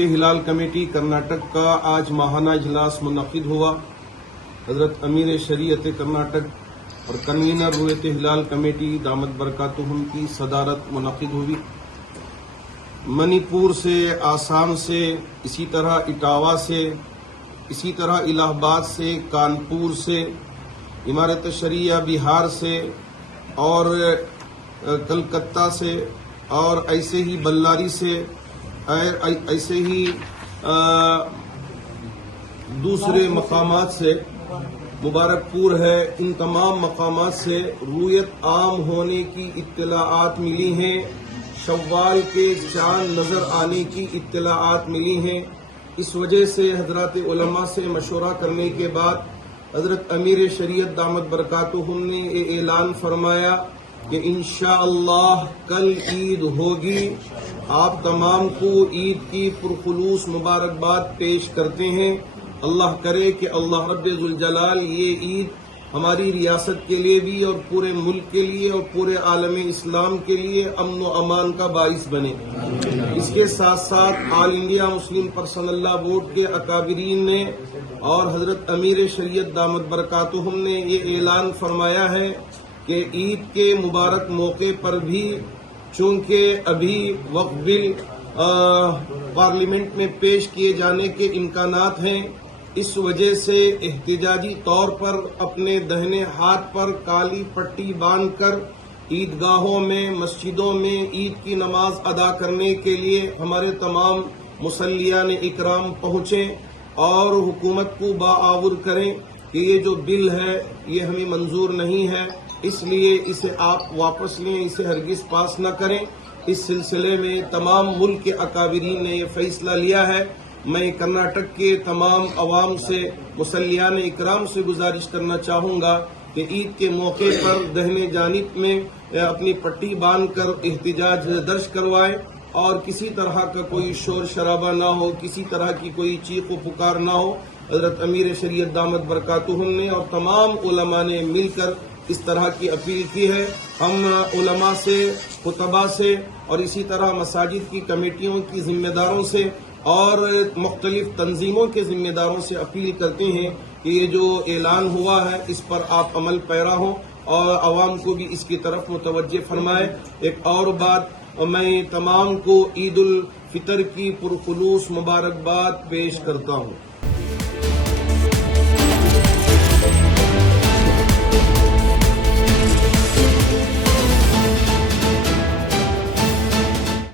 رویت ہلال کمیٹی کرناٹک کا آج ماہانہ اجلاس منعقد ہوا۔ حضرت امیر شریعت کرناٹک اور کنوینر رویت ہلال کمیٹی دامت برکاتہم کی صدارت منعقد ہوئی۔ منی پور سے، آسام سے، اسی طرح اٹاوا سے، اسی طرح الہ آباد سے، کانپور سے، امارت شریعہ بہار سے اور کلکتہ سے اور ایسے ہی بلاری سے، ایسے ہی دوسرے مقامات سے، مبارک پور ہے، ان تمام مقامات سے رویت عام ہونے کی اطلاعات ملی ہیں، شوال کے چاند نظر آنے کی اطلاعات ملی ہیں۔ اس وجہ سے حضرات علماء سے مشورہ کرنے کے بعد حضرت امیر شریعت دامت برکاتہم نے یہ اعلان فرمایا کہ انشاءاللہ کل عید ہوگی۔ آپ تمام کو عید کی پرخلوص مبارکباد پیش کرتے ہیں۔ اللہ کرے کہ اللہ رب ذوالجلال یہ عید ہماری ریاست کے لیے بھی اور پورے ملک کے لیے اور پورے عالم اسلام کے لیے امن و امان کا باعث بنے۔ اس کے ساتھ ساتھ آل انڈیا مسلم پرسنل لا بورڈ کے اکابرین نے اور حضرت امیر شریعت دامت برکاتہم نے یہ اعلان فرمایا ہے کہ عید کے مبارک موقع پر بھی چونکہ ابھی وقف بل پارلیمنٹ میں پیش کیے جانے کے امکانات ہیں، اس وجہ سے احتجاجی طور پر اپنے دہنے ہاتھ پر کالی پٹی باندھ کر عیدگاہوں میں، مسجدوں میں عید کی نماز ادا کرنے کے لیے ہمارے تمام مصلیان اکرام پہنچیں اور حکومت کو باآور کریں کہ یہ جو بل ہے یہ ہمیں منظور نہیں ہے، اس لیے اسے آپ واپس لیں، اسے ہرگز پاس نہ کریں۔ اس سلسلے میں تمام ملک کے اکابرین نے یہ فیصلہ لیا ہے۔ میں کرناٹک کے تمام عوام سے، مصلیان اکرام سے گزارش کرنا چاہوں گا کہ عید کے موقع پر دہنے جانب میں اپنی پٹی باندھ کر احتجاج درج کروائے اور کسی طرح کا کوئی شور شرابہ نہ ہو، کسی طرح کی کوئی چیخ و پکار نہ ہو۔ حضرت امیر شریعت دامت برکاتہم نے اور تمام علماء نے مل کر اس طرح کی اپیل کی ہے۔ ہم علماء سے، خطباء سے اور اسی طرح مساجد کی کمیٹیوں کی ذمہ داروں سے اور مختلف تنظیموں کے ذمہ داروں سے اپیل کرتے ہیں کہ یہ جو اعلان ہوا ہے اس پر آپ عمل پیرا ہوں اور عوام کو بھی اس کی طرف متوجہ فرمائے۔ ایک اور بات، میں تمام کو عید الفطر کی پرخلوص مبارکباد پیش کرتا ہوں۔